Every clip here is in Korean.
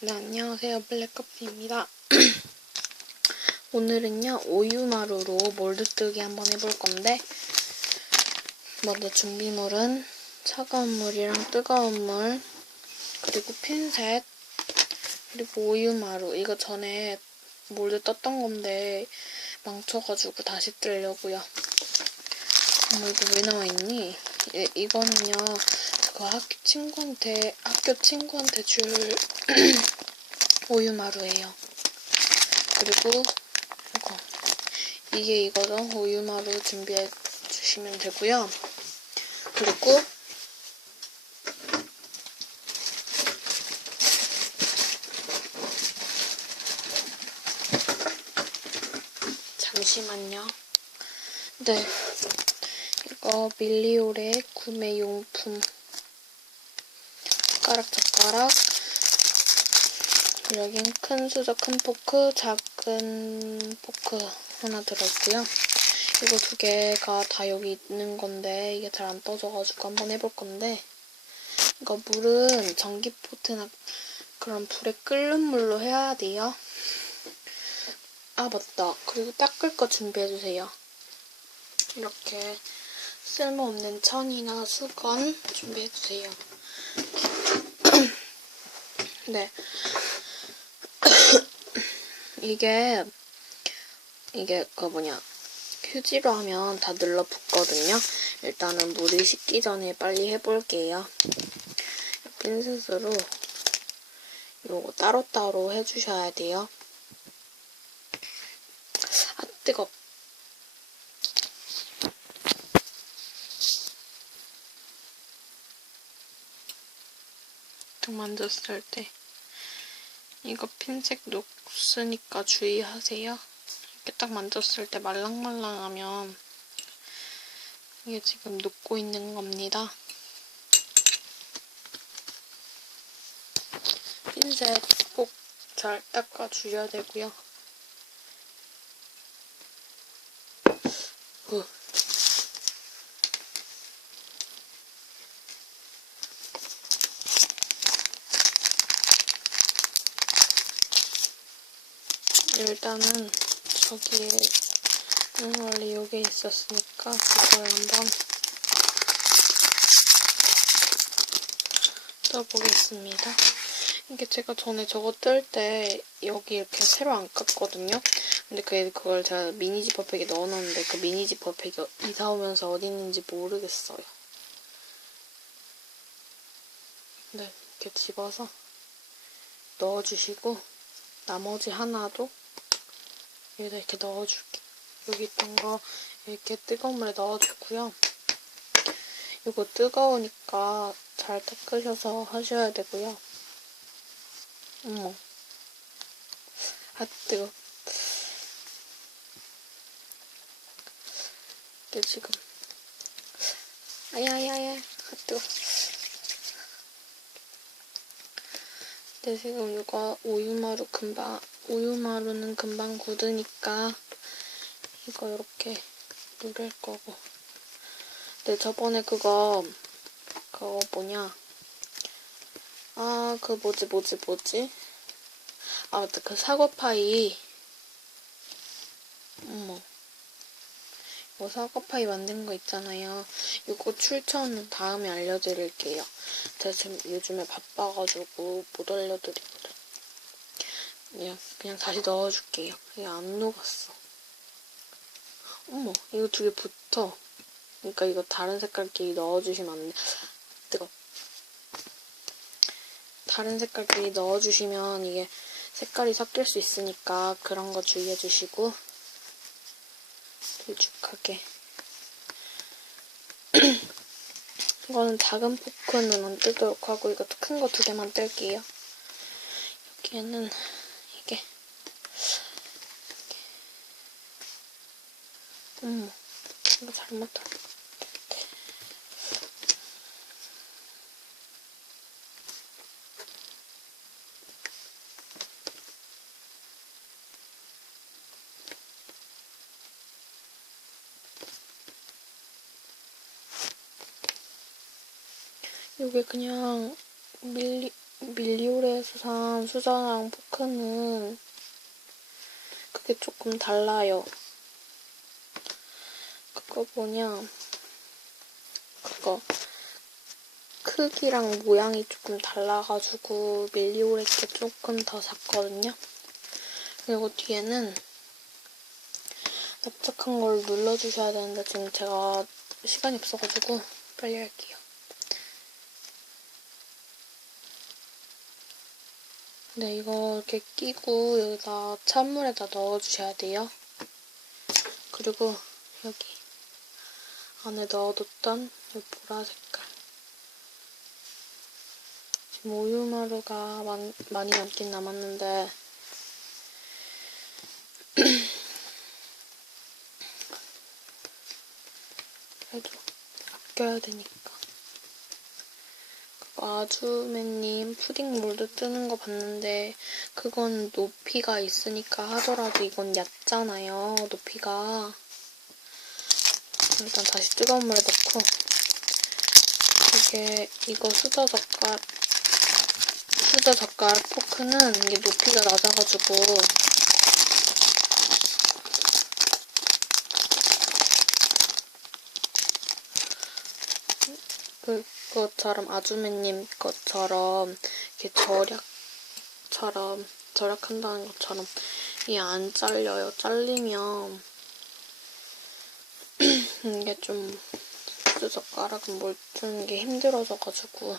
네, 안녕하세요. 블랙커피입니다. 오늘은요, 오유마루로 몰드뜨기 한번 해볼 건데, 먼저 준비물은 차가운 물이랑 뜨거운 물, 그리고 핀셋, 그리고 오유마루. 이거 전에 몰드 떴던 건데, 망쳐가지고 다시 뜨려고요. 어머, 이거 왜 나와있니? 이, 이거는요, 그 학교 친구한테, 학교 친구한테 줄 오유마루예요. 그리고 이거 이게 이거죠. 오유마루 준비해 주시면 되고요. 그리고 잠시만요. 네. 이거 밀리오레 구매 용품 숟가락 젓가락 여긴 큰 수저 큰 포크 작은 포크 하나 들어있고요. 이거 두 개가 다 여기 있는 건데 이게 잘 안 떠져가지고 한번 해볼 건데 이거 물은 전기포트나 그런 불에 끓는 물로 해야 돼요. 아 맞다. 그리고 닦을 거 준비해주세요. 이렇게 쓸모없는 천이나 수건 준비해주세요. 네. 이게, 이게 그 뭐냐. 휴지로 하면 다 눌러붙거든요. 일단은 물이 식기 전에 빨리 해볼게요. 핀셋으로 요거 따로따로 해주셔야 돼요. 아, 뜨거. 좀 만졌을 때. 이거 핀색 녹으니까 주의하세요. 이렇게 딱 만졌을 때 말랑말랑하면 이게 지금 녹고 있는 겁니다. 핀셋 꼭 잘 닦아주셔야 되고요. 일단은 저기에 음, 원래 요게 있었으니까 그걸 한번 떠보겠습니다. 이게 제가 전에 저거 뜰 때 여기 이렇게 새로 안 깠거든요. 근데 그 그걸 제가 미니 지퍼백에 넣어놨는데 그 미니 지퍼백이 이사 오면서 어디 있는지 모르겠어요. 네, 이렇게 집어서 넣어주시고 나머지 하나도 여기다 이렇게 넣어줄게. 여기 있던 거 이렇게 뜨거운 물에 넣어주고요. 이거 뜨거우니까 잘 닦으셔서 하셔야 되고요. 어머. 아, 뜨거. 이게 지금. 아야야야. 아, 뜨거. 네, 지금 이거 우유마루 금방, 우유마루는 금방 굳으니까 이거 이렇게 누를 거고. 네, 저번에 그거, 그거 뭐냐. 아, 그 뭐지, 뭐지, 뭐지? 아, 맞다. 그 사과파이. 어머. 이거 사과파이 만든 거 있잖아요. 이거 출처는 다음에 알려드릴게요. 제가 지금 요즘에 바빠가지고 못 알려드리거든. 그냥, 그냥 다시 넣어줄게요. 이게 안 녹았어. 어머, 이거 두 개 붙어. 그러니까 이거 다른 색깔끼리 넣어주시면 안 돼. 뜨거. 다른 색깔끼리 넣어주시면 이게 색깔이 섞일 수 있으니까 그런 거 주의해주시고 길쭉하게. 이거는 작은 포크는 안 뜨도록 하고 이것도 큰 거 두 개만 뜰게요. 여기에는 이게 이거 잘못 다 이게 그냥 밀리 밀리오레에서 산 수저랑 포크는 그게 조금 달라요. 그거 뭐냐, 그거 크기랑 모양이 조금 달라가지고 밀리오레 게 조금 더 작거든요. 그리고 뒤에는 납작한 걸 눌러주셔야 되는데 지금 제가 시간이 없어가지고 빨리 할게요. 네, 이거 이렇게 끼고 여기다 찬물에다 넣어주셔야 돼요. 그리고 여기 안에 넣어뒀던 이 보라 색깔. 지금 우유마루가 많, 많이 남긴 남았는데 그래도 아껴야 되니까. 그거 아주매님 푸딩 몰드 뜨는 거 봤는데 그건 높이가 있으니까 하더라도 이건 얕잖아요. 높이가. 일단 다시 뜨거운 물에 넣고 이게 이거 수저 젓갈 수저 젓갈 포크는 이게 높이가 낮아가지고 그것처럼 아주매님 것처럼 이렇게 절약처럼 절약한다는 것처럼 이게 안 잘려요. 잘리면 이게 좀 숟가락은 뭘 주는 게 힘들어져가지고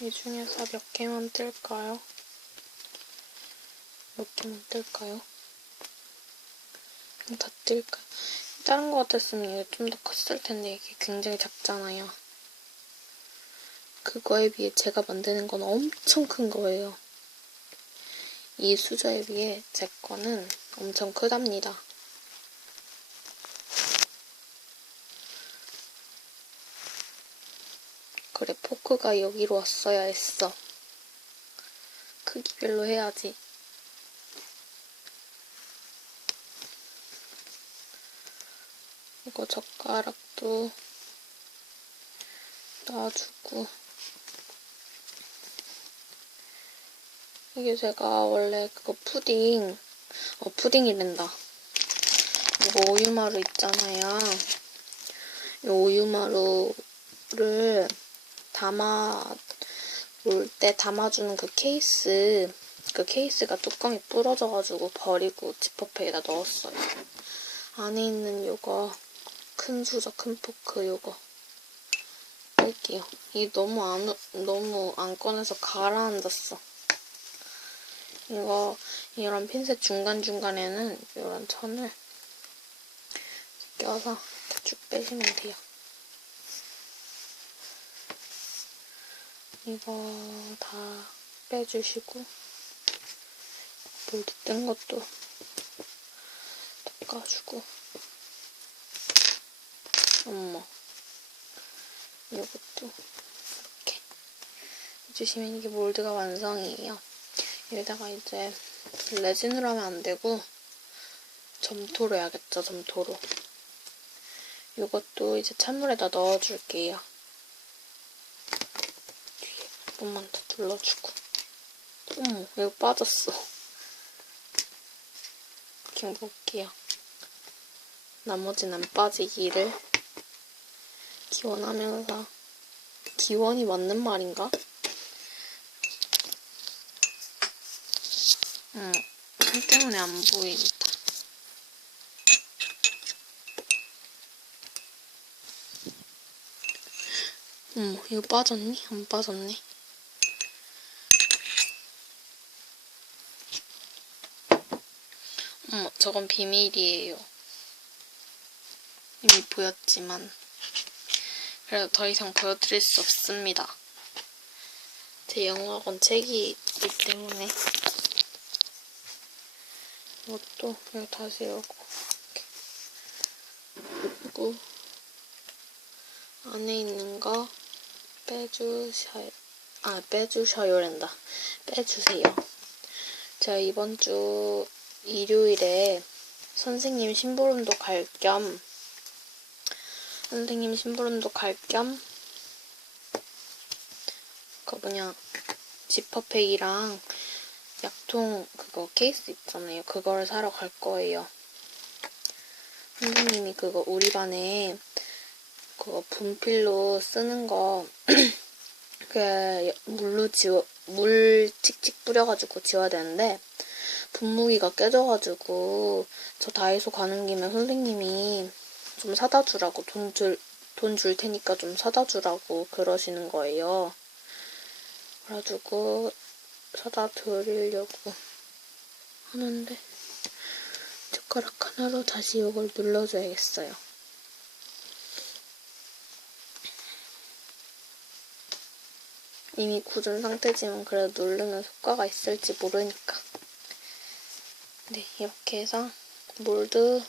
이 중에서 몇 개만 뜰까요? 몇 개만 뜰까요? 다 뜰까요? 다른 거 같았으면 이게 좀 더 컸을 텐데 이게 굉장히 작잖아요. 그거에 비해 제가 만드는 건 엄청 큰 거예요. 이 수저에 비해 제 거는 엄청 크답니다. 그래, 포크가 여기로 왔어야 했어. 크기별로 해야지. 이거 젓가락도 놔주고 이게 제가 원래 그거 푸딩 어 푸딩이랜다 이거 우유마루 있잖아요 이 우유마루를 담아 올때 담아주는 그 케이스 그 케이스가 뚜껑이 부러져가지고 버리고 지퍼백에다 넣었어요 안에 있는 요거 큰 수저 큰 포크 요거 뺄게요. 이 너무 안 너무 안 꺼내서 가라앉았어. 이거 이런 핀셋 중간 중간에는 이런 천을 껴서 쭉 빼시면 돼요. 이거 다 빼주시고 물도 뜬 것도 닦아주고 엄마 이것도 이렇게 해주시면 이게 몰드가 완성이에요. 여기다가 이제 레진으로 하면 안 되고 점토로 해야겠죠, 점토로. 이것도 이제 찬물에다 넣어줄게요. 뒤에 한 번만 더 둘러주고. 어머, 이거 빠졌어. 이렇게 먹을게요. 나머지는 안 빠지기를 기원하면서 기원이 맞는 말인가? 응, 음, 때문에 안 보인다. 어머, 이거 빠졌니? 안 빠졌네. 어머, 저건 비밀이에요. 이미 보였지만. 그래도 더 이상 보여드릴 수 없습니다. 제 영어학원 책이 있기 때문에. 이것도 여기 다시 열고 그리고 안에 있는 거 빼주셔야 아 빼주셔요랜다. 빼주세요. 제가 이번 주 일요일에 선생님 심부름도 갈 겸 선생님 심부름도 갈 겸 그 뭐냐 지퍼팩이랑 약통 그거 케이스 있잖아요. 그걸 사러 갈 거예요. 선생님이 그거 우리 반에 그거 분필로 쓰는 거 그 물로 지워 물 칙칙 뿌려가지고 지워야 되는데 분무기가 깨져가지고 저 다이소 가는 김에 선생님이 좀 사다 주라고 돈 줄 돈 줄 테니까 좀 사다 주라고 그러시는 거예요. 그래가지고 사다 드리려고 하는데 젓가락 하나로 다시 이걸 눌러줘야겠어요. 이미 굳은 상태지만 그래도 누르면 효과가 있을지 모르니까. 네, 이렇게 해서 몰드를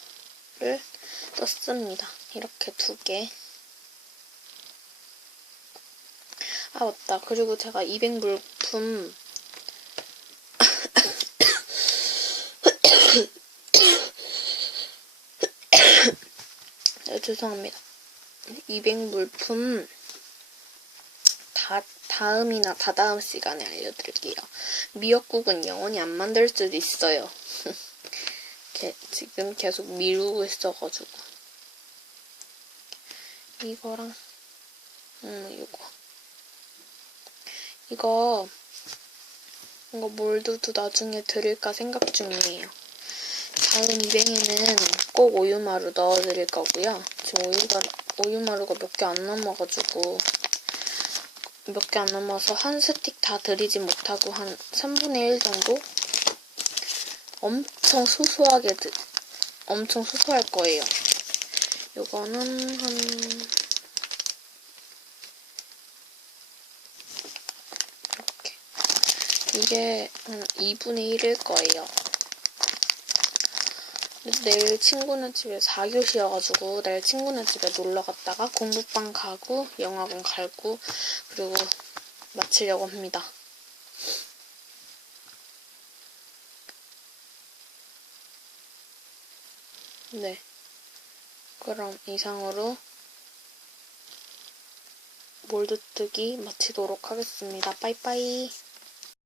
떴습니다. 이렇게 두 개. 아, 맞다. 그리고 제가 200 물품 네, 죄송합니다. 200 물품 다, 다음이나 다다음 시간에 알려드릴게요. 미역국은 영원히 안 만들 수도 있어요. 게- 지금 계속 미루고 있어가지고. 이거랑, 음, 이거. 이거, 이거 몰드도 나중에 드릴까 생각 중이에요. 다음 이뱅에는 꼭 우유마루 넣어드릴 거고요. 지금 우유가, 우유마루가 몇 개 안 남아가지고, 몇 개 안 남아서 한 스틱 다 드리지 못하고 한 3분의 1 정도? 엄청 소소하게, 드, 엄청 소소할 거예요. 요거는 한, 이렇게. 이게 한 2분의 1일 거예요. 내일 친구네 집에 4교시여가지고 내일 친구네 집에 놀러 갔다가 공부방 가고 영화관 갈고 그리고 마치려고 합니다. 네. 그럼 이상으로 몰드 뜨기 마치도록 하겠습니다. 빠이빠이.